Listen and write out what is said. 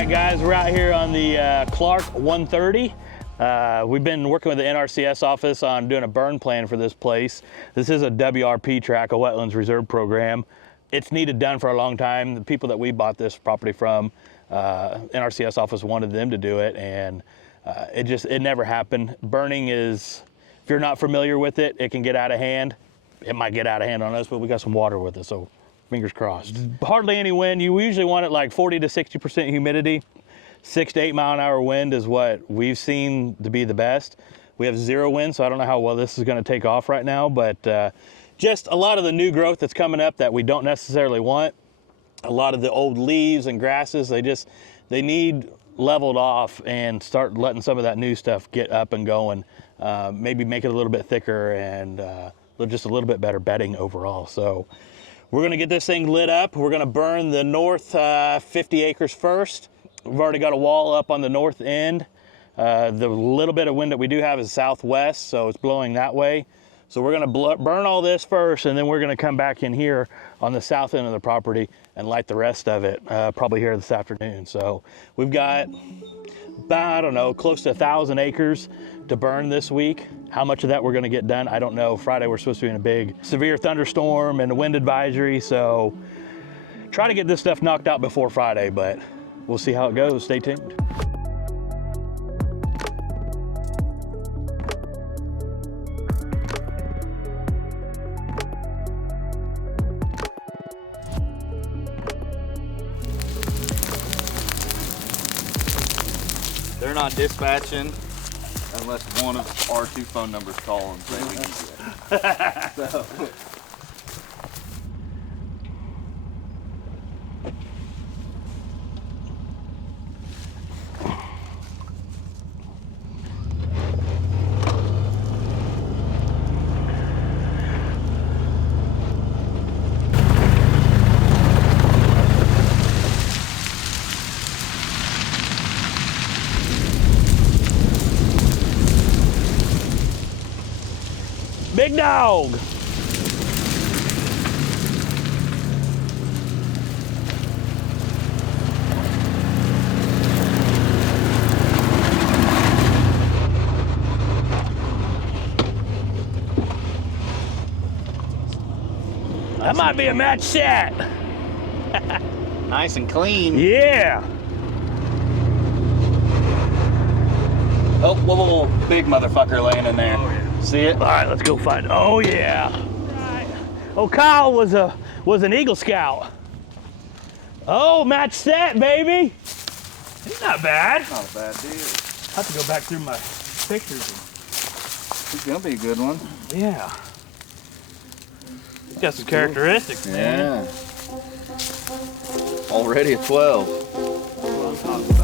right, guys, we're out here on the Clark 130. We've been working with the NRCS office on doing a burn plan for this place. This is a WRP track, a Wetlands Reserve Program. It's needed done for a long time. The people that we bought this property from, NRCS office wanted them to do it, and it never happened. Burning is, if you're not familiar with it, it can get out of hand. It might get out of hand on us, but we got some water with us, so fingers crossed. Hardly any wind. You usually want it like 40 to 60% humidity. 6 to 8 mile an hour wind is what we've seen to be the best. We have zero wind, so I don't know how well this is going to take off right now, but just a lot of the new growth that's coming up that we don't necessarily want. A lot of the old leaves and grasses, they need leveled off and start letting some of that new stuff get up and going. Maybe make it a little bit thicker and just a little bit better bedding overall. So we're gonna get this thing lit up. We're gonna burn the north 50 acres first. We've already got a wall up on the north end. The little bit of wind that we do have is southwest, so it's blowing that way. So we're gonna burn all this first, and then we're gonna come back in here on the south end of the property and light the rest of it, probably here this afternoon. So we've got about, I don't know, close to 1,000 acres to burn this week. How much of that we're gonna get done, I don't know. Friday we're supposed to be in a big severe thunderstorm and a wind advisory, so try to get this stuff knocked out before Friday, but we'll see how it goes. Stay tuned. They're not dispatching unless one of our two phone numbers call and say we need you. So. Big dog. That might be a match set. Nice and clean. Yeah. Oh, whoa, big motherfucker laying in there. Oh, yeah. See it? All right, let's go find it. Oh yeah. Right. Oh, Kyle was an Eagle Scout. Oh, match set, baby. He's not bad. Not a bad deal. I have to go back through my pictures. He's gonna be a good one. Yeah. He's got some characteristics, man. Yeah. Already a 12. Well, I'm talking